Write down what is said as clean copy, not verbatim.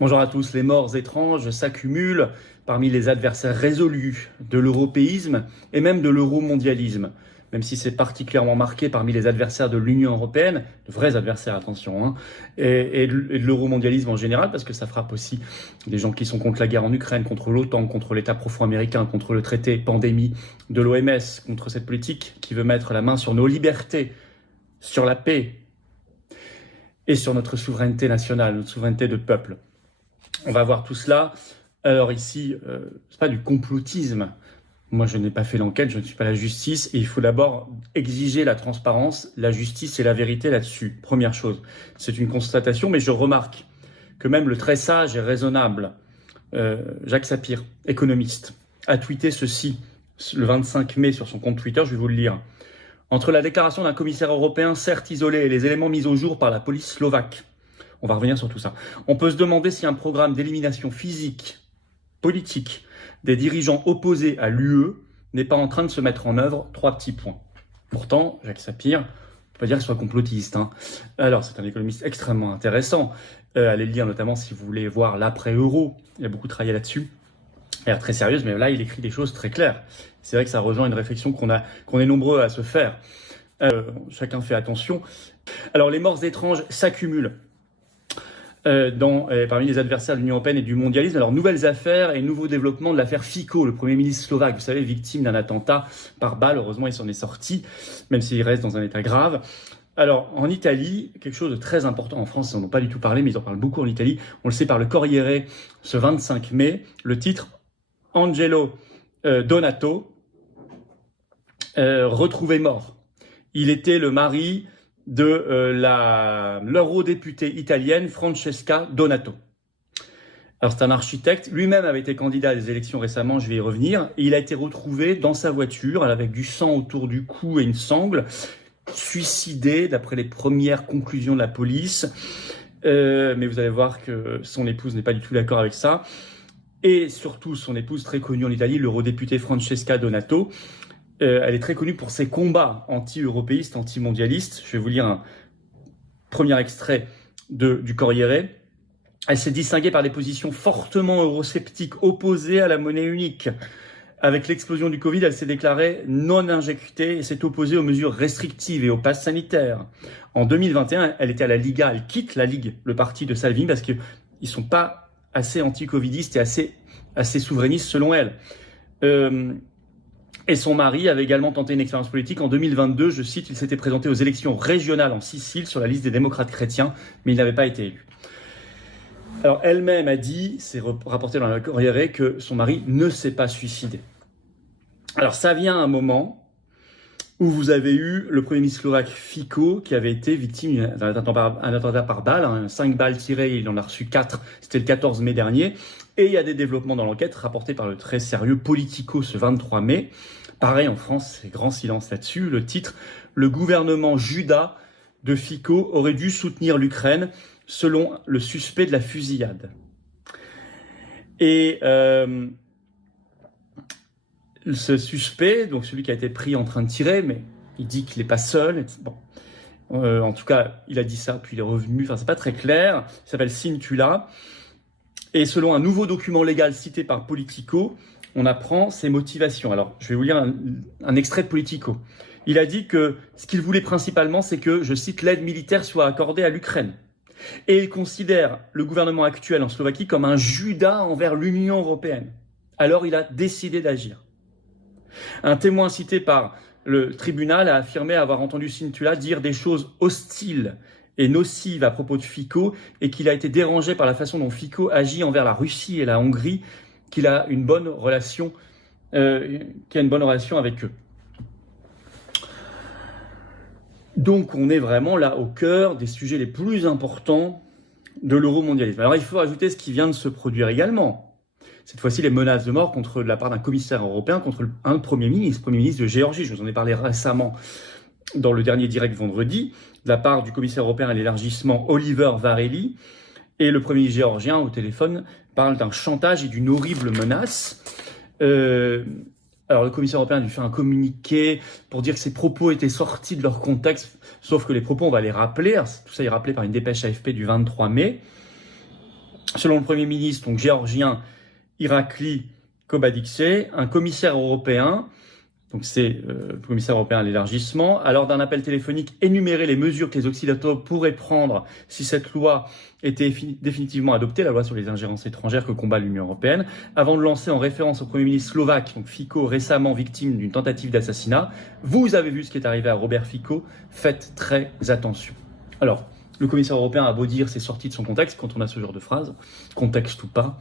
Bonjour à tous. Les morts étranges s'accumulent parmi les adversaires résolus de l'européisme et même de l'euromondialisme. Même si c'est particulièrement marqué parmi les adversaires de l'Union européenne, de vrais adversaires, attention, et de l'euromondialisme en général, parce que ça frappe aussi les gens qui sont contre la guerre en Ukraine, contre l'OTAN, contre l'État profond américain, contre le traité pandémie de l'OMS, contre cette politique qui veut mettre la main sur nos libertés, sur la paix et sur notre souveraineté nationale, notre souveraineté de peuple. On va voir tout cela. Alors ici, c'est pas du complotisme. Moi, je n'ai pas fait l'enquête, je ne suis pas la justice. Et il faut d'abord exiger la transparence, la justice et la vérité là-dessus. Première chose, c'est une constatation, mais je remarque que même le très sage et raisonnable Jacques Sapir, économiste, a tweeté ceci le 25 mai sur son compte Twitter, je vais vous le lire. Entre la déclaration d'un commissaire européen certes isolé et les éléments mis au jour par la police slovaque, on va revenir sur tout ça. On peut se demander si un programme d'élimination physique, politique, des dirigeants opposés à l'UE n'est pas en train de se mettre en œuvre. 3 petits points. Pourtant, Jacques Sapir, on ne peut pas dire qu'il soit complotiste. Alors, c'est un économiste extrêmement intéressant. Allez le lire notamment si vous voulez voir l'après-euro. Il a beaucoup travaillé là-dessus. Il a l'air très sérieuse, mais là, il écrit des choses très claires. C'est vrai que ça rejoint une réflexion qu'on est nombreux à se faire. Chacun fait attention. Alors, les morts étranges s'accumulent parmi les adversaires de l'Union européenne et du mondialisme. Alors, nouvelles affaires et nouveaux développements de l'affaire Fico, le Premier ministre slovaque, vous savez, victime d'un attentat par balle. Heureusement, il s'en est sorti, même s'il reste dans un état grave. Alors, en Italie, quelque chose de très important. En France, ils n'en ont pas du tout parlé, mais ils en parlent beaucoup en Italie. On le sait par le Corriere, ce 25 mai, le titre « Angelo Donato, retrouvé mort ». Il était le mari de l'eurodéputée italienne Francesca Donato. Alors c'est un architecte, lui-même avait été candidat à des élections récemment, je vais y revenir, et il a été retrouvé dans sa voiture avec du sang autour du cou et une sangle, suicidé d'après les premières conclusions de la police, mais vous allez voir que son épouse n'est pas du tout d'accord avec ça, et surtout son épouse très connue en Italie, l'eurodéputée Francesca Donato. Elle est très connue pour ses combats anti-européistes, anti-mondialistes. Je vais vous lire un premier extrait du Corriere. Elle s'est distinguée par des positions fortement eurosceptiques, opposées à la monnaie unique. Avec l'explosion du Covid, elle s'est déclarée non injectée et s'est opposée aux mesures restrictives et au pass sanitaire. En 2021, elle était à la Liga, elle quitte la Ligue, le parti de Salvini, parce qu'ils ne sont pas assez anti-covidistes et assez souverainistes selon elle. Et son mari avait également tenté une expérience politique. En 2022, je cite, il s'était présenté aux élections régionales en Sicile sur la liste des démocrates chrétiens, mais il n'avait pas été élu. Alors elle-même a dit, c'est rapporté dans la Corriere, que son mari ne s'est pas suicidé. Alors ça vient à un moment où vous avez eu le Premier ministre slovaque Fico qui avait été victime d'un attentat par balle, 5 balles tirées, il en a reçu 4, c'était le 14 mai dernier. Et il y a des développements dans l'enquête rapportés par le très sérieux Politico ce 23 mai. Pareil en France, c'est grand silence là-dessus. Le titre, le gouvernement Judas de Fico aurait dû soutenir l'Ukraine selon le suspect de la fusillade. Et ce suspect, donc celui qui a été pris en train de tirer, mais il dit qu'il n'est pas seul. Bon. En tout cas, il a dit ça, puis il est revenu. Enfin, c'est pas très clair. Il s'appelle Cintula. Et selon un nouveau document légal cité par Politico, on apprend ses motivations. Alors, je vais vous lire un extrait de Politico. Il a dit que ce qu'il voulait principalement, c'est que, je cite, l'aide militaire soit accordée à l'Ukraine. Et il considère le gouvernement actuel en Slovaquie comme un Judas envers l'Union européenne. Alors, il a décidé d'agir. Un témoin cité par le tribunal a affirmé avoir entendu Cintula dire des choses hostiles et nocive à propos de Fico et qu'il a été dérangé par la façon dont Fico agit envers la Russie et la Hongrie, qu'il a une bonne relation, avec eux. Donc on est vraiment là au cœur des sujets les plus importants de l'euromondialisme. Alors il faut ajouter ce qui vient de se produire également. Cette fois-ci, les menaces de mort de la part d'un commissaire européen contre un Premier ministre de Géorgie. Je vous en ai parlé récemment dans le dernier direct vendredi, de la part du commissaire européen à l'élargissement Oliver Varhelyi, et le premier ministre géorgien au téléphone parle d'un chantage et d'une horrible menace. Alors le commissaire européen a dû faire un communiqué pour dire que ses propos étaient sortis de leur contexte, sauf que les propos, on va les rappeler. Tout ça est rappelé par une dépêche AFP du 23 mai. Selon le Premier ministre, donc géorgien Irakli Kobadikse, un commissaire européen, donc c'est le commissaire européen à l'élargissement, alors d'un appel téléphonique énumérer les mesures que les Occidentaux pourraient prendre si cette loi était définitivement adoptée, la loi sur les ingérences étrangères que combat l'Union européenne, avant de lancer en référence au Premier ministre slovaque, donc Fico, récemment victime d'une tentative d'assassinat. Vous avez vu ce qui est arrivé à Robert Fico, faites très attention. Alors, le commissaire européen a beau dire c'est sorti de son contexte quand on a ce genre de phrase, contexte ou pas.